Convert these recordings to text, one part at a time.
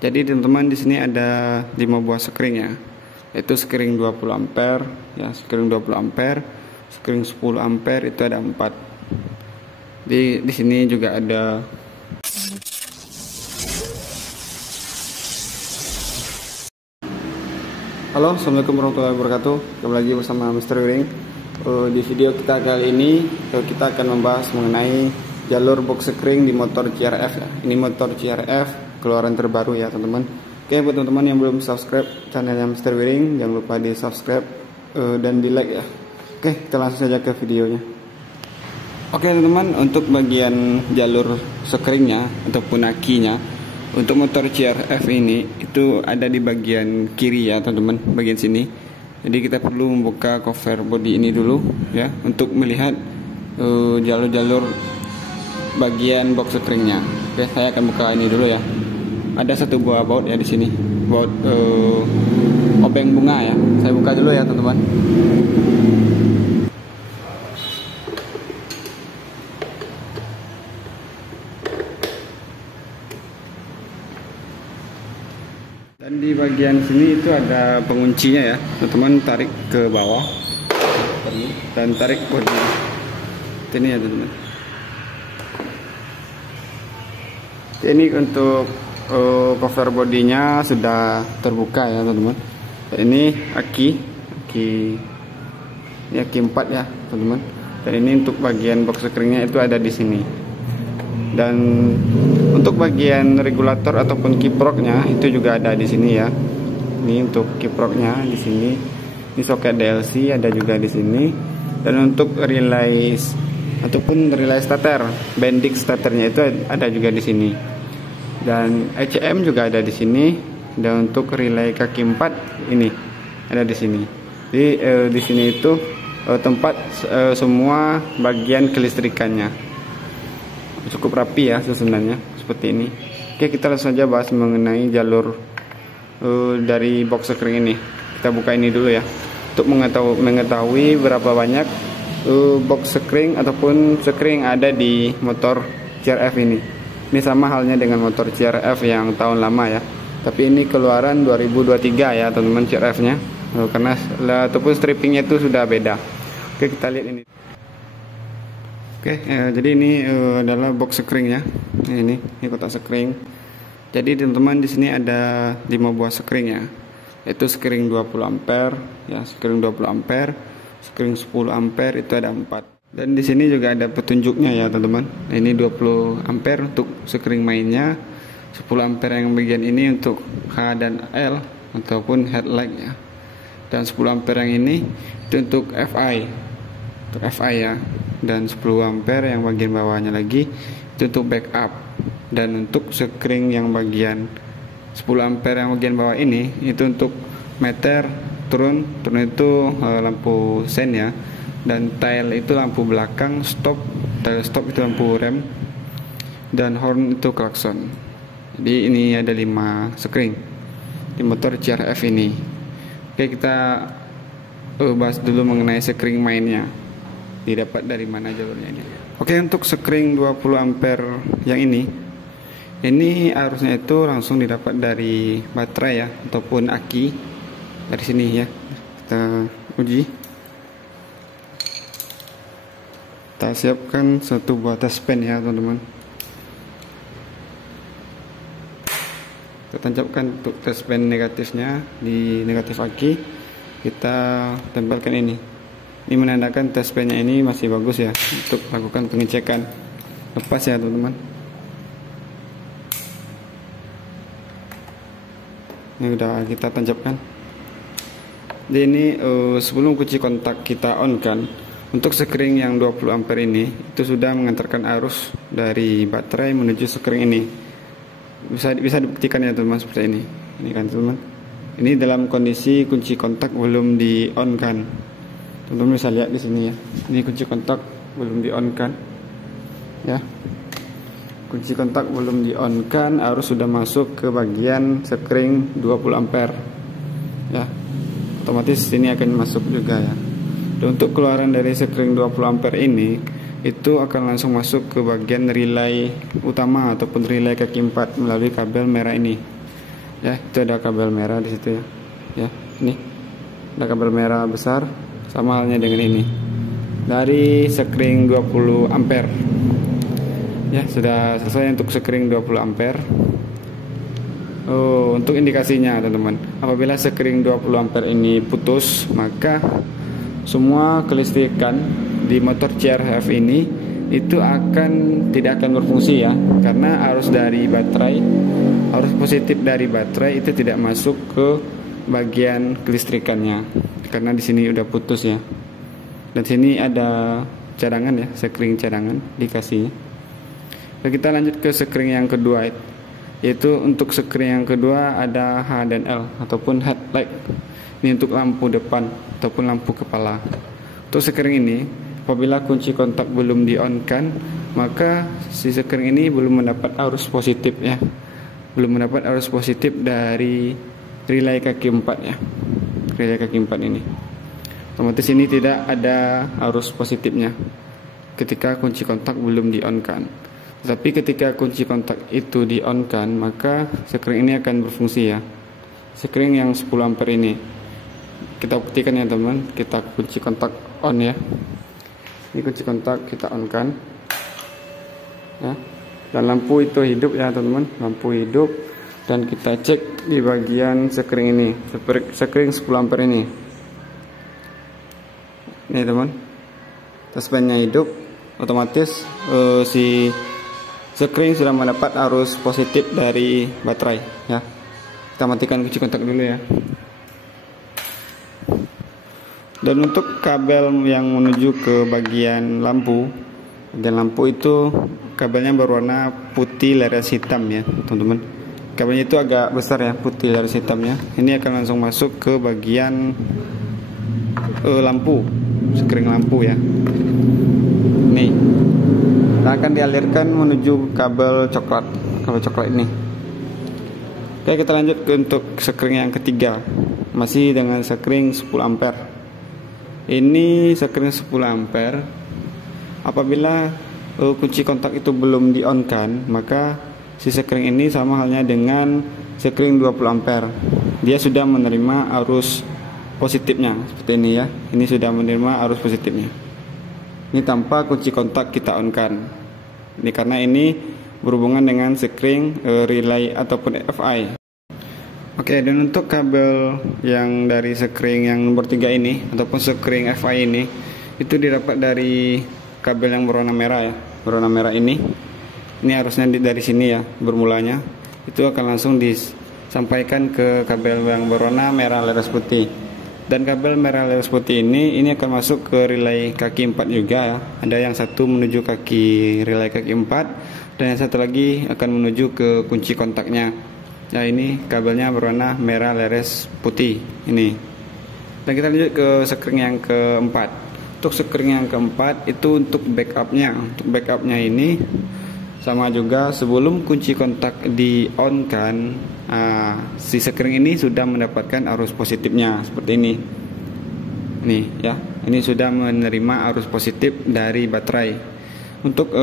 Jadi teman-teman di sini ada 5 buah sekring ya. Yaitu sekring 20 ampere ya, sekring 20 ampere, sekring 10 ampere itu ada 4. Di sini juga ada Halo, assalamualaikum warahmatullahi wabarakatuh. Kembali lagi bersama Mr. Wiring. Di video kita kali ini kita akan membahas mengenai jalur box sekring di motor CRF ya. Ini motor CRF keluaran terbaru ya teman-teman. Oke, buat teman-teman yang belum subscribe channelnya Mr. Wiring, jangan lupa di subscribe dan di like ya. Oke, kita langsung saja ke videonya. Oke teman-teman, untuk bagian jalur sekringnya ataupun akinya untuk motor CRF ini itu ada di bagian kiri ya teman-teman, bagian sini. Jadi kita perlu membuka cover body ini dulu ya untuk melihat jalur-jalur bagian box sekringnya. Oke, saya akan buka ini dulu ya. Ada satu buah baut ya di sini, baut obeng bunga ya. Saya buka dulu ya teman-teman. Dan di bagian sini itu ada penguncinya ya, teman-teman. Tarik ke bawah dan tarik bodi ini ya teman-teman. Ini untuk cover bodinya sudah terbuka ya teman-teman. Ini aki 4 ya teman-teman. Dan ini untuk bagian box sekringnya itu ada di sini. Dan untuk bagian regulator ataupun kiproknya itu juga ada di sini ya. Ini untuk kiproknya di sini. Ini soket DLC ada juga di sini. Dan untuk relay ataupun relay starter, bendix starternya itu ada juga di sini. Dan ECM juga ada di sini. Dan untuk relay kaki 4 ini ada di sini. Jadi di sini itu tempat semua bagian kelistrikannya. Cukup rapi ya sebenarnya seperti ini. Oke, kita langsung saja bahas mengenai jalur dari box sekring ini. Kita buka ini dulu ya untuk mengetahui berapa banyak box sekring ataupun sekring ada di motor CRF ini. Ini sama halnya dengan motor CRF yang tahun lama ya, tapi ini keluaran 2023 ya teman-teman CRF-nya, karena ataupun strippingnya itu sudah beda. Oke, kita lihat ini. Oke, jadi ini adalah box sekringnya. Ini kotak sekring. Jadi teman-teman di sini ada 5 buah sekring ya. Yaitu sekring 20 ampere ya, sekring 20 ampere, sekring 10 ampere itu ada 4. Dan di sini juga ada petunjuknya ya teman-teman. Ini 20 ampere untuk sekring mainnya, 10 ampere yang bagian ini untuk H dan L ataupun headlight ya. Dan 10 ampere yang ini itu untuk FI. Untuk FI ya. Dan 10 ampere yang bagian bawahnya lagi itu untuk backup. Dan untuk sekring yang bagian 10 ampere yang bagian bawah ini itu untuk meter turun itu lampu sen ya. Dan tail itu lampu belakang, tail stop itu lampu rem, dan horn itu klakson. Jadi ini ada 5 sekring di motor CRF ini. Oke, kita bahas dulu mengenai sekring mainnya. Didapat dari mana jalurnya ini. Oke, untuk sekring 20 ampere yang ini arusnya itu langsung didapat dari baterai ya ataupun aki dari sini ya. Kita uji. Kita siapkan satu buah test pen ya teman-teman. Kita tancapkan untuk test pen negatifnya di negatif aki. Kita tempelkan ini. Ini menandakan test pennya ini masih bagus ya untuk lakukan pengecekan. Lepas ya teman-teman. Ini udah kita tancapkan. Jadi ini sebelum kunci kontak kita on kan, untuk sekring yang 20 ampere ini itu sudah mengantarkan arus dari baterai menuju sekring ini. Bisa dibuktikan ya teman-teman seperti ini. Ini kan teman-teman. Ini dalam kondisi kunci kontak belum di on kan. Teman-teman bisa lihat di sini ya. Ini kunci kontak belum di on kan. Ya. Kunci kontak belum di on kan, arus sudah masuk ke bagian sekring 20 ampere. Ya. Otomatis ini akan masuk juga ya. Dan untuk keluaran dari sekring 20 ampere ini itu akan langsung masuk ke bagian relay utama ataupun relay kaki 4 melalui kabel merah ini. Ya, itu ada kabel merah di situ ya. Ya, ini ada kabel merah besar, sama halnya dengan ini. Dari sekring 20 ampere. Ya, sudah selesai untuk sekring 20 ampere. Oh, untuk indikasinya teman-teman, apabila sekring 20 ampere ini putus, maka semua kelistrikan di motor CRF ini itu tidak akan berfungsi ya, karena arus dari baterai, arus positif dari baterai itu tidak masuk ke bagian kelistrikannya, karena di sini udah putus ya. Dan sini ada cadangan ya, sekring cadangan dikasihnya. Nah, kita lanjut ke sekring yang kedua, yaitu untuk sekring yang kedua ada H dan L ataupun headlight. Ini untuk lampu depan ataupun lampu kepala. Untuk sekring ini, apabila kunci kontak belum di-on-kan, maka si sekring ini belum mendapat arus positif ya. Belum mendapat arus positif dari relay kaki 4 ya. Relay kaki 4 ini. Otomatis ini tidak ada arus positifnya ketika kunci kontak belum di-on-kan. Tapi ketika kunci kontak itu di-on-kan, maka sekring ini akan berfungsi ya. Sekring yang 10 ampere ini. Kita buktikan ya teman, kita kunci kontak on ya. Ini kunci kontak kita on-kan. Ya. Dan lampu itu hidup ya teman-teman, lampu hidup. Dan kita cek di bagian sekring ini, sekring 10 ampere ini. Ini teman, touchpad-nya hidup, otomatis si sekring sudah mendapat arus positif dari baterai ya. Kita matikan kunci kontak dulu ya. Dan untuk kabel yang menuju ke bagian lampu itu kabelnya berwarna putih laras hitam ya teman-teman. Kabelnya itu agak besar ya, putih laras hitamnya. Ini akan langsung masuk ke bagian lampu, sekring lampu ya. Nih, akan dialirkan menuju kabel coklat ini. Oke, kita lanjut ke untuk sekring yang ketiga, masih dengan sekring 10 ampere. Ini sekring 10 ampere. Apabila kunci kontak itu belum di-on-kan, maka si sekring ini sama halnya dengan sekring 20 ampere. Dia sudah menerima arus positifnya seperti ini ya. Ini sudah menerima arus positifnya. Ini tanpa kunci kontak kita on-kan. Ini karena ini berhubungan dengan sekring relay ataupun FI. Oke, dan untuk kabel yang dari sekring yang nomor 3 ini ataupun sekring FI ini itu didapat dari kabel yang berwarna merah ya. Berwarna merah ini. Ini harusnya dari sini ya bermulanya. Itu akan langsung disampaikan ke kabel yang berwarna merah laras putih. Dan kabel merah laras putih ini akan masuk ke relay kaki 4 juga ya. Ada yang satu menuju kaki relay kaki 4 dan yang satu lagi akan menuju ke kunci kontaknya. Nah, ini kabelnya berwarna merah laras putih ini. Dan kita lanjut ke sekring yang keempat. Untuk sekring yang keempat itu untuk backupnya. Untuk backupnya ini sama juga, sebelum kunci kontak di on kan, si sekring ini sudah mendapatkan arus positifnya seperti ini. Nih ya, ini sudah menerima arus positif dari baterai. Untuk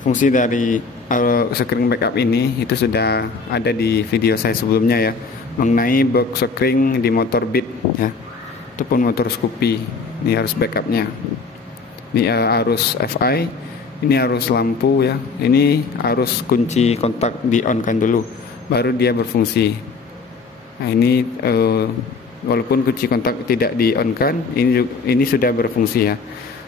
fungsi dari sekring backup ini itu sudah ada di video saya sebelumnya ya, mengenai box sekring di motor Beat ya, ataupun motor Scoopy. Ini arus backupnya. Ini arus FI. Ini arus lampu ya. Ini arus kunci kontak di on kan dulu, baru dia berfungsi. Nah, ini walaupun kunci kontak tidak di on kan, ini sudah berfungsi ya.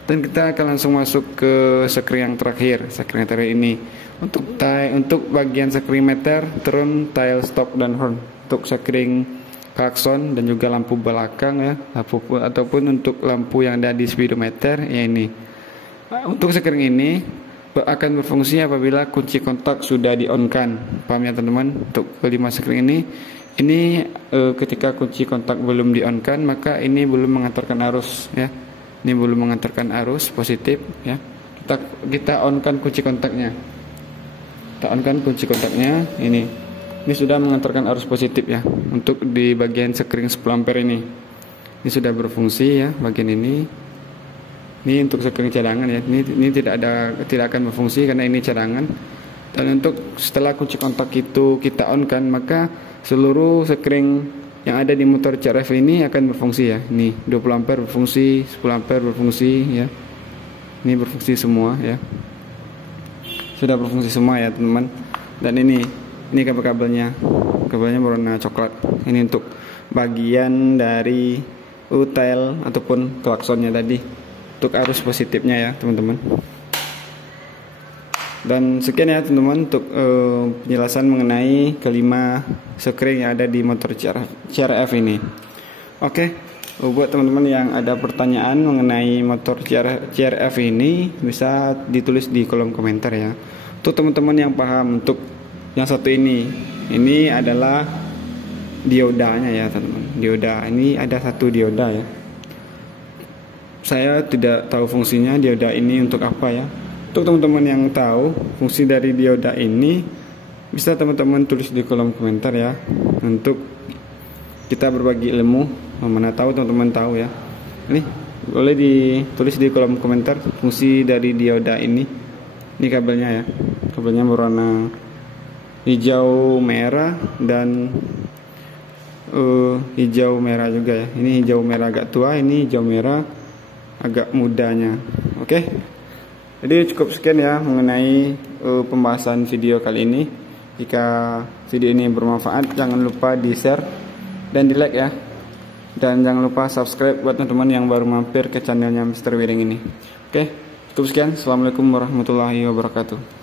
Dan kita akan langsung masuk ke sekring yang terakhir. Sekring yang terakhir ini untuk bagian sekring meter, turun, tail, stop dan horn. Untuk sekring klakson dan juga lampu belakang ya, ataupun untuk lampu yang ada di speedometer ya ini. Untuk sekring ini akan berfungsi apabila kunci kontak sudah di-on-kan. Paham ya teman-teman? Untuk kelima sekring ini ketika kunci kontak belum di-on-kan, maka ini belum mengantarkan arus ya. Ini belum mengantarkan arus positif ya. Kita on-kan kunci kontaknya. Kita on-kan kunci kontaknya ini. Ini sudah mengantarkan arus positif ya. Untuk di bagian sekring 10 ampere ini. Ini sudah berfungsi ya bagian ini. Ini untuk sekring cadangan ya. Ini tidak akan berfungsi karena ini cadangan. Dan untuk setelah kunci kontak itu kita on kan, maka seluruh sekring yang ada di motor CRF ini akan berfungsi ya. Ini 20 ampere berfungsi, 10 ampere berfungsi ya. Ini berfungsi semua ya. Sudah berfungsi semua ya teman-teman. Dan ini kabel-kabelnya. Kabelnya berwarna coklat. Ini untuk bagian dari utel ataupun klaksonnya tadi. Untuk arus positifnya ya teman-teman. Dan sekian ya teman-teman untuk penjelasan mengenai kelima sekring yang ada di motor CRF ini. Oke, buat teman-teman yang ada pertanyaan mengenai motor CRF ini bisa ditulis di kolom komentar ya. Untuk teman-teman yang paham, untuk yang satu ini adalah diodanya ya teman-teman. Dioda ini ada satu dioda ya. Saya tidak tahu fungsinya dioda ini untuk apa ya. Untuk teman-teman yang tahu fungsi dari dioda ini, bisa teman-teman tulis di kolom komentar ya. Untuk kita berbagi ilmu, mana tahu teman-teman tahu ya. Ini boleh ditulis di kolom komentar fungsi dari dioda ini. Ini kabelnya ya. Kabelnya berwarna hijau merah dan hijau merah juga ya. Ini hijau merah agak tua, ini hijau merah agak mudanya. Oke. Jadi cukup sekian ya mengenai pembahasan video kali ini. Jika video ini bermanfaat, jangan lupa di share dan di like ya. Dan jangan lupa subscribe buat teman-teman yang baru mampir ke channelnya Mr. Wiring ini. Oke, cukup sekian. Assalamualaikum warahmatullahi wabarakatuh.